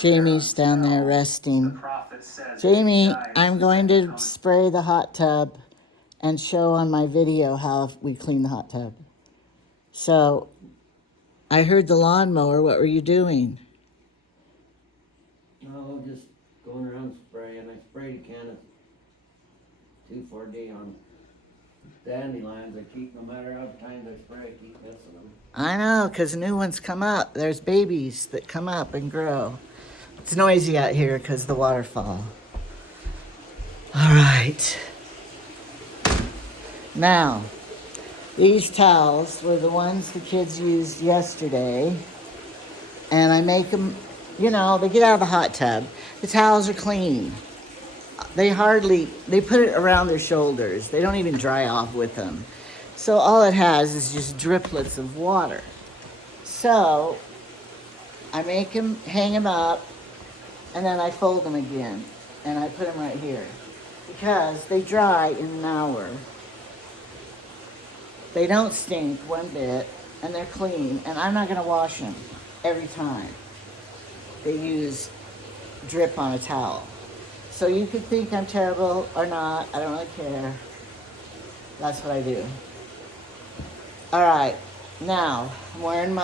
Jamie's down there resting. Jamie, I'm going to spray the hot tub and show on my video how we clean the hot tub. So, I heard the lawnmower. What were you doing? No, just going around spraying. I sprayed a can of 2,4-D on dandelions. I keep, no matter how many times I spray, I keep missing them. I know, because new ones come up. There's babies that come up and grow. It's noisy out here because the waterfall. All right. Now, these towels were the ones the kids used yesterday. And I make them, you know, they get out of the hot tub. The towels are clean. They put it around their shoulders. They don't even dry off with them. So all it has is just driplets of water. So I make them, hang them up, and then I fold them again. And I put them right here. Because they dry in an hour. They don't stink one bit, and they're clean. And I'm not going to wash them every time they use drip on a towel. So you could think I'm terrible or not. I don't really care. That's what I do. All right. Now, I'm wearing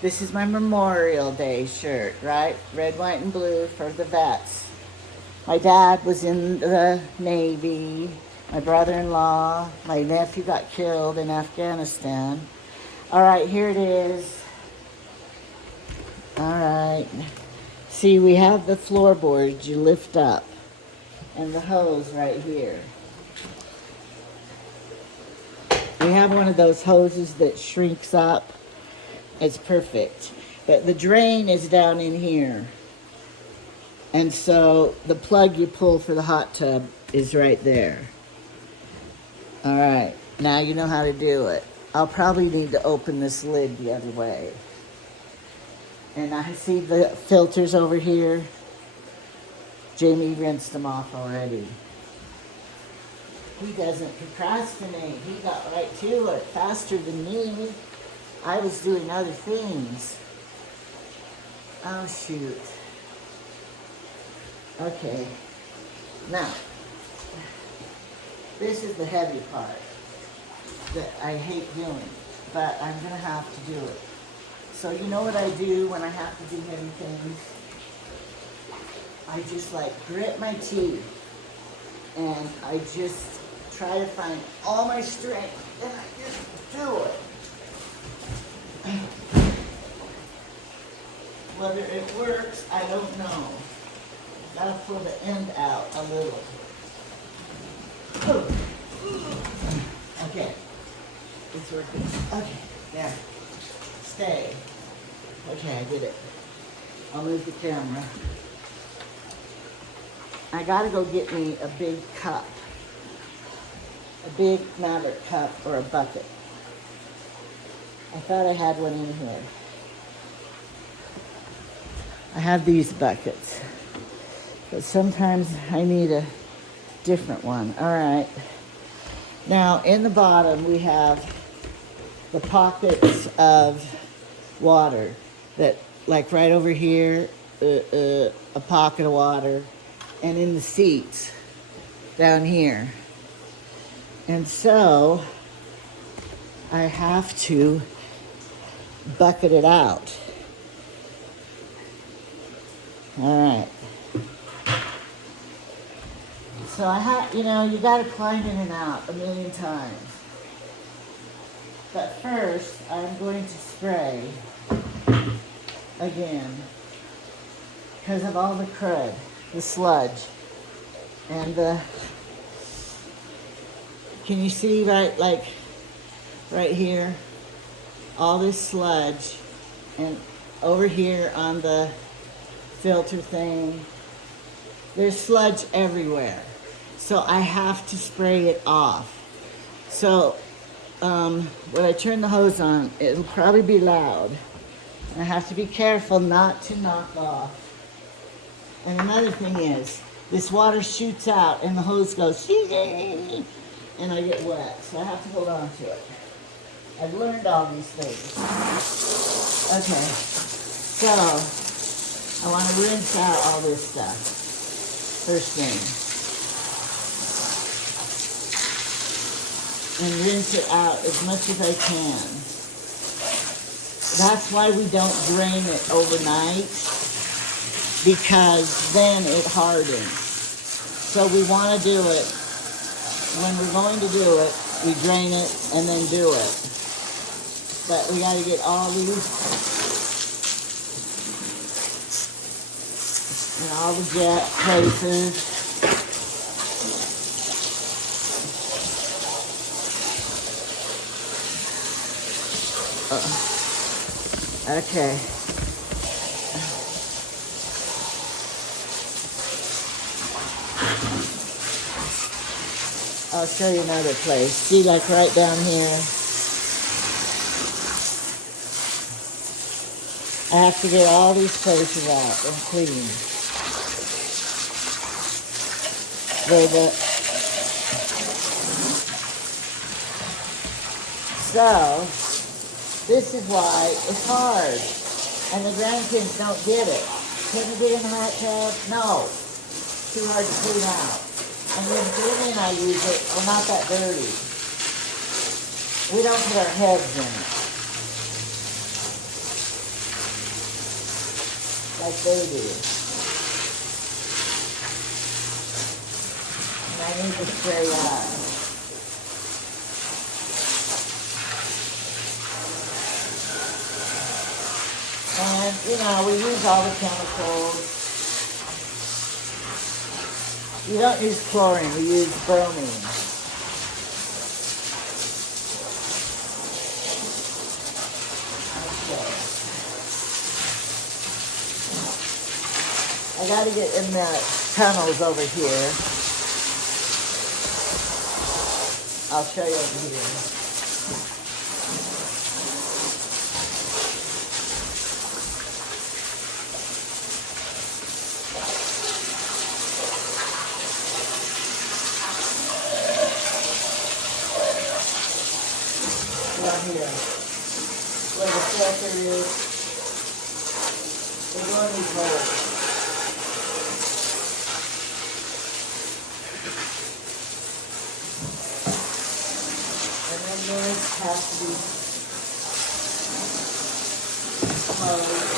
this is my Memorial Day shirt, right? Red, white, and blue for the vets. My dad was in the Navy. My brother-in-law, my nephew got killed in Afghanistan. All right, here it is. All right. See, we have the floorboards you lift up and the hose right here. We have one of those hoses that shrinks up. It's perfect. But the drain is down in here. And so the plug you pull for the hot tub is right there. All right, now you know how to do it. I'll probably need to open this lid the other way. And I see the filters over here. Jamie rinsed them off already. He doesn't procrastinate. He got right to it faster than me. I was doing other things. Oh, shoot. Okay. Now, this is the heavy part that I hate doing, but I'm going to have to do it. So you know what I do when I have to do heavy things? I just like grit my teeth and I just try to find all my strength and I just do it. Whether it works, I don't know. Gotta pull the end out a little. Okay, it's working. Okay, there. Stay. Okay, I did it. I'll move the camera. I gotta go get me a big cup. A big Maverick cup or a bucket. I thought I had one in here. I have these buckets. But sometimes I need a different one. All right. Now, in the bottom, we have the pockets of water that, like right over here, a pocket of water, and in the seats down here. And so I have to bucket it out. All right. So I have, you know, you got to climb in and out a million times. But first, I'm going to spray again because of all the crud, the sludge, and the. Can you see right here, all this sludge, and over here on the filter thing, there's sludge everywhere. So I have to spray it off. So when I turn the hose on, it'll probably be loud. And I have to be careful not to knock off. And another thing is, this water shoots out and the hose goes, and I get wet. So I have to hold on to it. I've learned all these things. Okay. So, I want to rinse out all this stuff. First thing. And rinse it out as much as I can. That's why we don't drain it overnight, because then it hardens. So we want to do it, when we're going to do it, we drain it and then do it. But we got to get all these in all the jet places. Okay. I'll show you another place. See, like right down here. I have to get all these places out and clean. So, this is why it's hard. And the grandkids don't get it. Can you get in the hot tub? No. Too hard to clean out. And when Jimmy and I use it, we're not that dirty. We don't put our heads in it. Like they do. And I need to spray that. And, you know, we use all the chemicals. We don't use chlorine, we use bromine. Okay. I gotta get in the tunnels over here. I'll show you over here. Down here, where the filter is, they go in these holes. And then this has to be closed.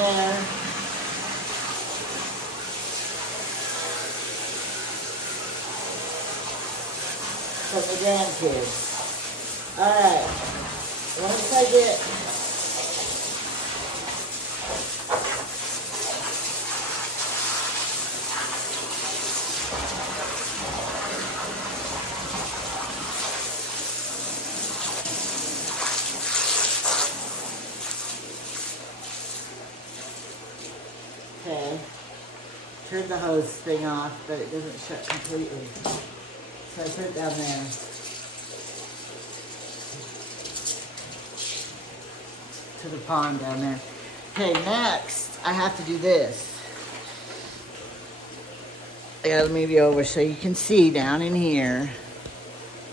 There. From the grandkids. Alright. Once I get okay. Turn the hose thing off, but it doesn't shut completely. So I put it down there. To the pond down there. Okay, next I have to do this. I gotta move you over so you can see down in here.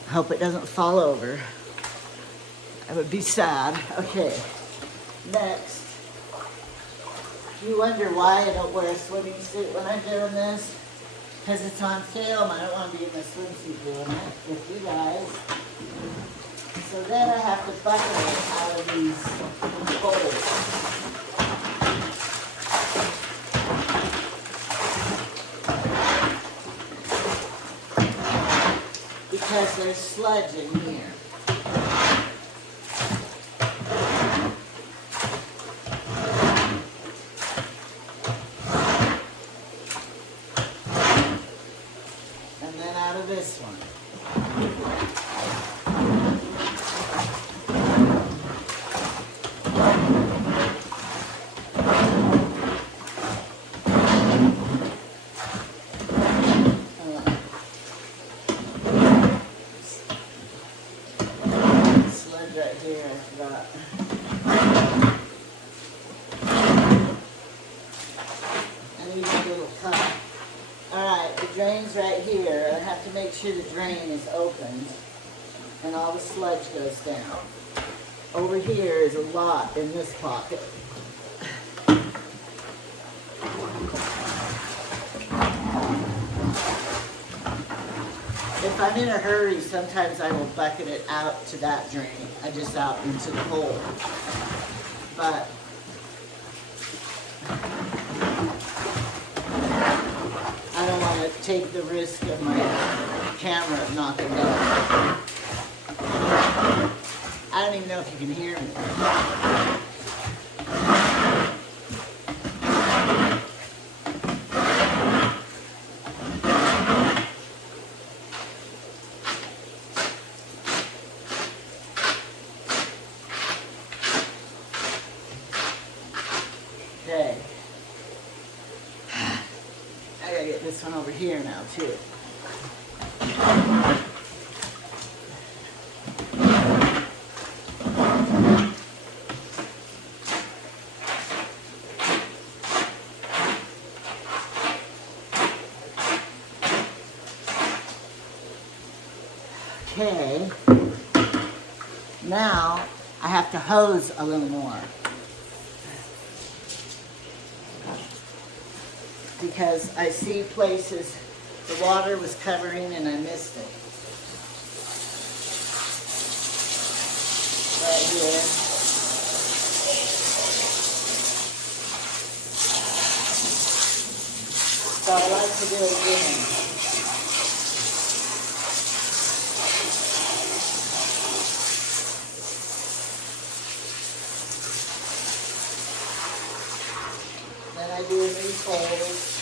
I hope it doesn't fall over. That would be sad. Okay, next You wonder why I don't wear a swimming suit when I'm doing this? Because it's on film. I don't want to be in a swimsuit doing it with you guys. So then I have to bucket it out of these holes. Because there's sludge in here. And then out of this one. Right here, I forgot. I need a little cup. Alright, the drain's right here. I have to make sure the drain is opened and all the sludge goes down. Over here is a lot in this pocket. If I'm in a hurry, sometimes I will bucket it out to that drain. I just out into the hole. But I don't want to take the risk of my camera knocking down. I don't even know if you can hear me. Okay. I gotta get this one over here now too. Okay. Now I have to hose a little more. Because I see places the water was covering and I missed it. Right here. So I like to do it again. Then I do these holes.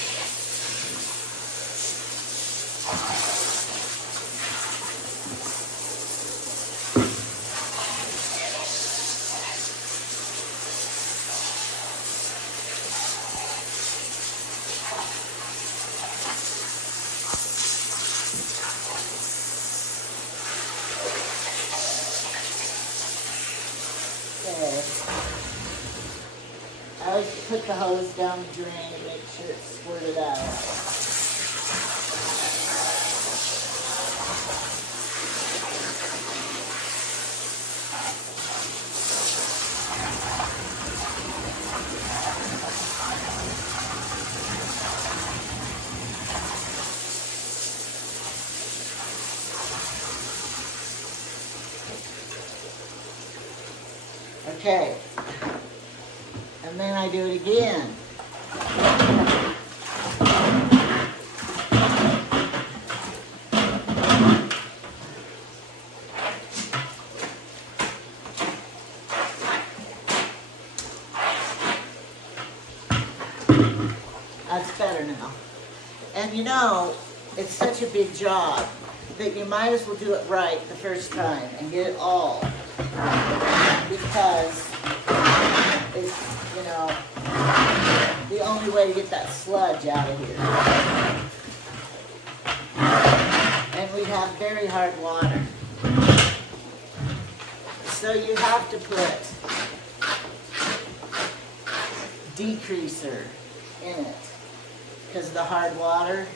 Okay. I always put the hose down the drain and make sure it's squirted out. Okay. And then I do it again. That's better now. And you know, it's such a big job that you might as well do it right the first time and get it all. Because it's, you know, the only way to get that sludge out of here. And we have very hard water. So you have to put decreaser in it because of the hard water.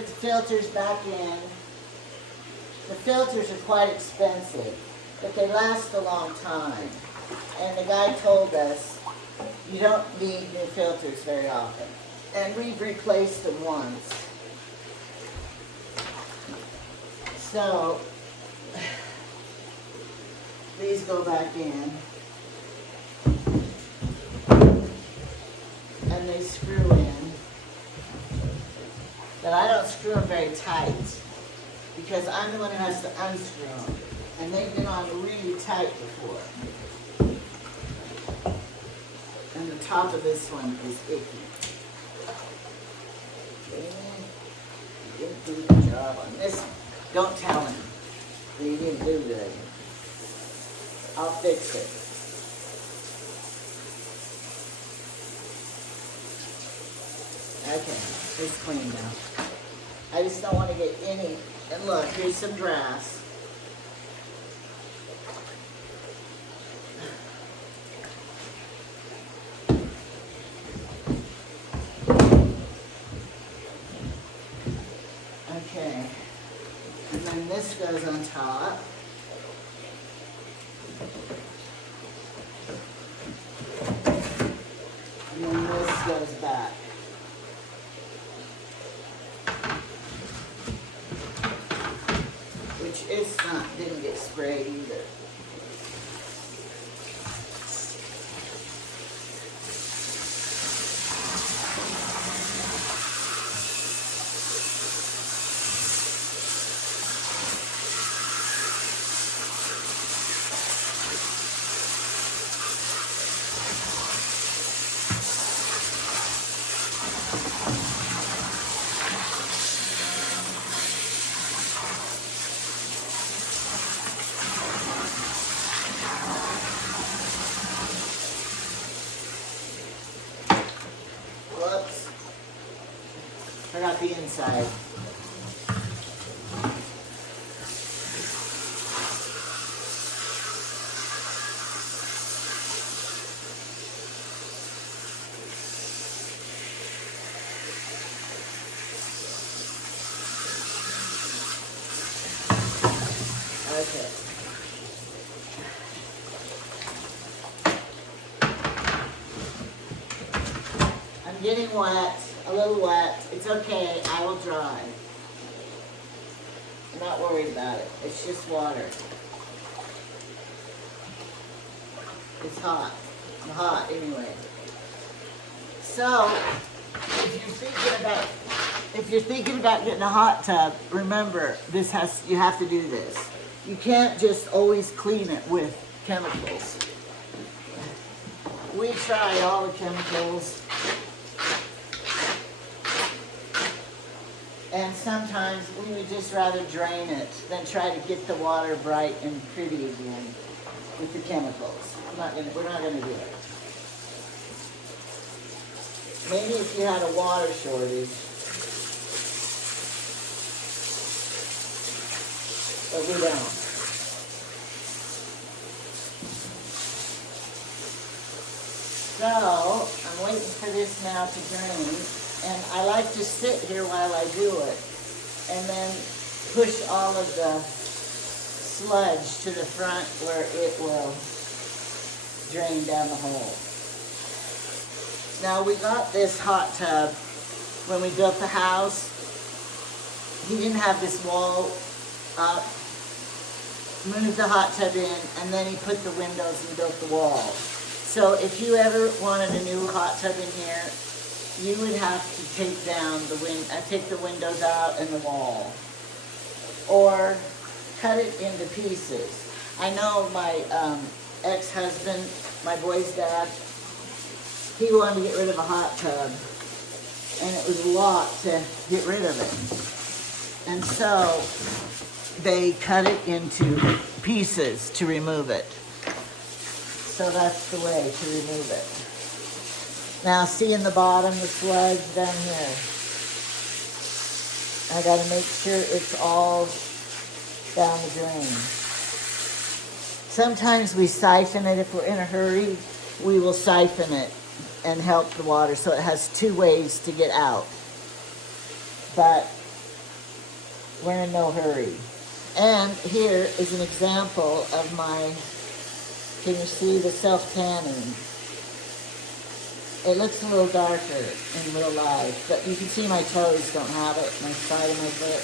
put the filters back in. The filters are quite expensive, but they last a long time. And the guy told us you don't need new filters very often. And we've replaced them once. So, these go back in. And they screw in. But I don't screw them very tight because I'm the one who has to unscrew them. And they've been on really tight before. And the top of this one is icky. Okay. You didn't do a good job on this one. Don't tell him that you didn't do good. I'll fix it. Okay, it's clean now. I just don't want to get any, and look, here's some grass. Okay, and then this goes on top. And then this goes back. Which it's not, didn't get sprayed either. Whoops. Forgot the inside. Okay. I'm getting wet, a little wet. It's okay, I will dry. I'm not worried about it. It's just water. It's hot. I'm hot anyway. So, if you're thinking about getting a hot tub, remember you have to do this. You can't just always clean it with chemicals. We try all the chemicals. And sometimes we would just rather drain it than try to get the water bright and pretty again with the chemicals. We're not gonna do it. Maybe if you had a water shortage, but we don't. So, I'm waiting for this now to drain, and I like to sit here while I do it, and then push all of the sludge to the front where it will drain down the hole. Now, we got this hot tub when we built the house. He didn't have this wall up. Moved the hot tub in, and then he put the windows and built the wall. So if you ever wanted a new hot tub in here, you would have to take down take the windows out and the wall, or cut it into pieces. I know my ex-husband, my boy's dad, he wanted to get rid of a hot tub, and it was a lot to get rid of it. And so they cut it into pieces to remove it. So that's the way to remove it. Now see in the bottom, the sludge down here. I gotta make sure it's all down the drain. Sometimes we siphon it if we're in a hurry. We will siphon it and help the water so it has two ways to get out. But we're in no hurry. And here is an example of my, can you see the self-tanning? It looks a little darker in real life, but you can see my toes don't have it, my side of my foot.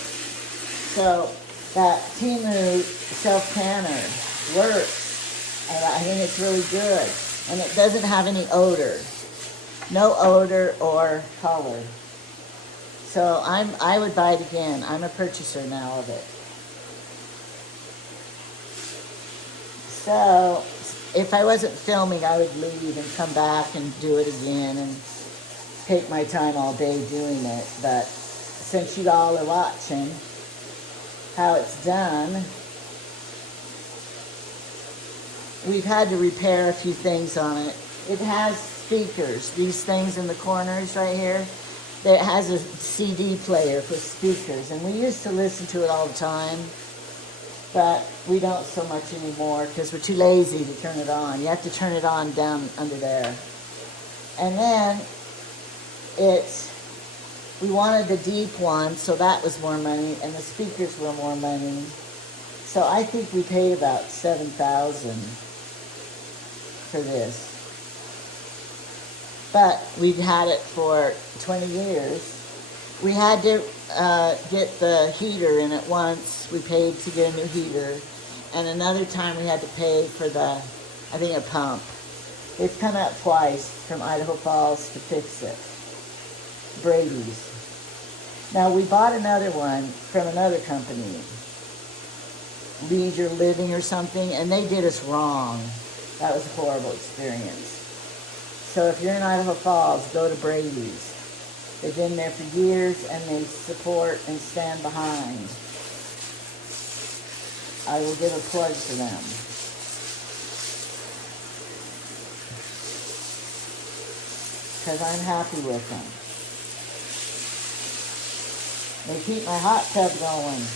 So that Timu self-tanner works, and I think it's really good. And it doesn't have any odor. No odor or color. So I would buy it again. I'm a purchaser now of it. So if I wasn't filming, I would leave and come back and do it again and take my time all day doing it. But since you all are watching how it's done, we've had to repair a few things on it. It has speakers, these things in the corners right here. It has a CD player for speakers, and we used to listen to it all the time, but we don't so much anymore because we're too lazy to turn it on. You have to turn it on down under there. And then we wanted the deep one, so that was more money, and the speakers were more money. So I think we paid about $7,000 for this. But we've had it for 20 years. We had to get the heater in it once. We paid to get a new heater. And another time we had to pay for a pump. They've come out twice from Idaho Falls to fix it. Brady's. Now we bought another one from another company. Leisure Living or something, and they did us wrong. That was a horrible experience. So if you're in Idaho Falls, go to Brady's. They've been there for years, and they support and stand behind. I will give a plug for them. Because I'm happy with them. They keep my hot tub going.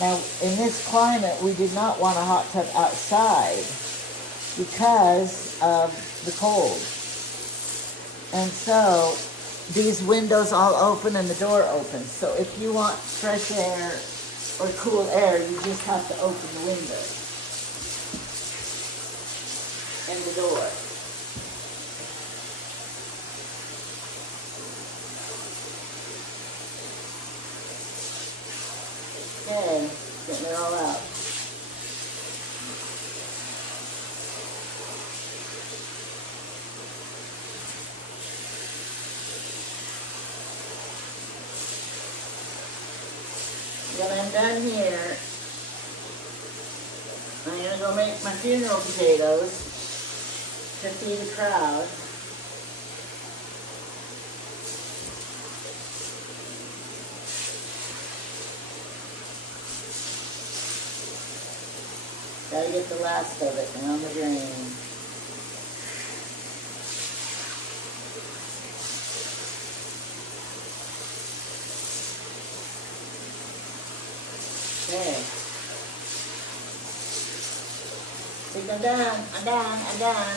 Now, in this climate, we did not want a hot tub outside because of the cold. And so, these windows all open and the door opens. So if you want fresh air or cool air, you just have to open the window and the door. Okay, getting it all out. When I'm done here, I'm going to go make my funeral potatoes to feed the crowd. Gotta get the last of it down the drain. Okay. Think I'm done. I'm done. I'm done.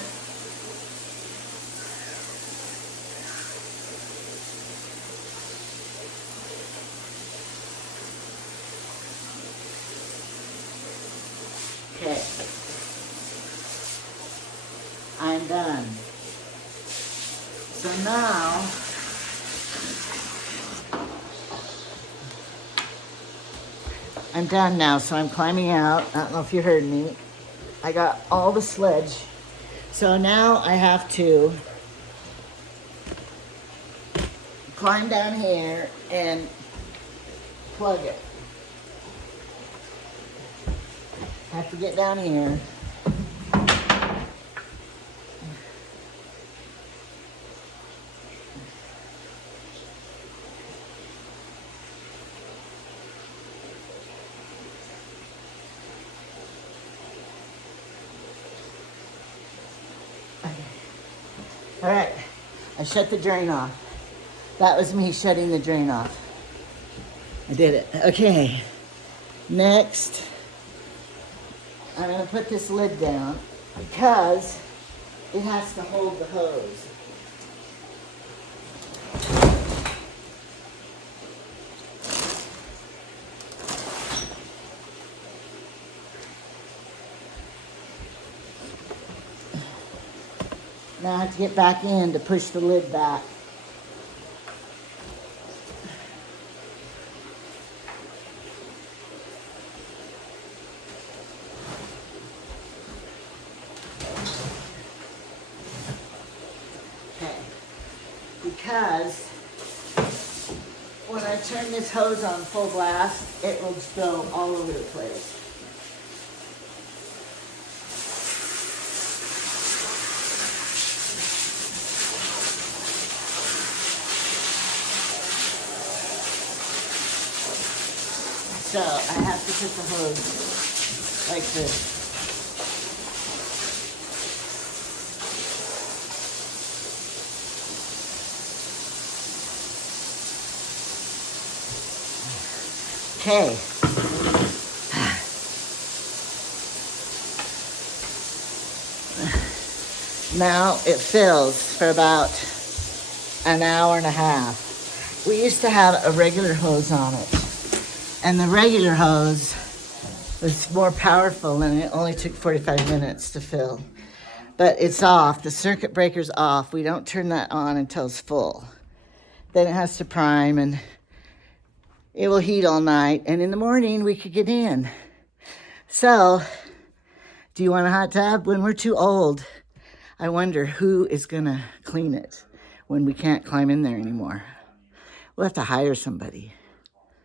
Okay. I'm done. So now, I'm done now, so I'm climbing out. I don't know if you heard me. I got all the sludge. So now I have to climb down here and plug it. I have to get down here. All right, I shut the drain off. That was me shutting the drain off. I did it. Okay, next, I'm gonna put this lid down because it has to hold the hose. Now I have to get back in to push the lid back. Okay. Because when I turn this hose on full blast, it will spill all over the place. So I have to put the hose like this. Okay. Now it fills for about an hour and a half. We used to have a regular hose on it. And the regular hose was more powerful and it only took 45 minutes to fill. But it's off, the circuit breaker's off. We don't turn that on until it's full. Then it has to prime and it will heat all night. And in the morning we could get in. So, do you want a hot tub? When we're too old, I wonder who is gonna clean it when we can't climb in there anymore. We'll have to hire somebody.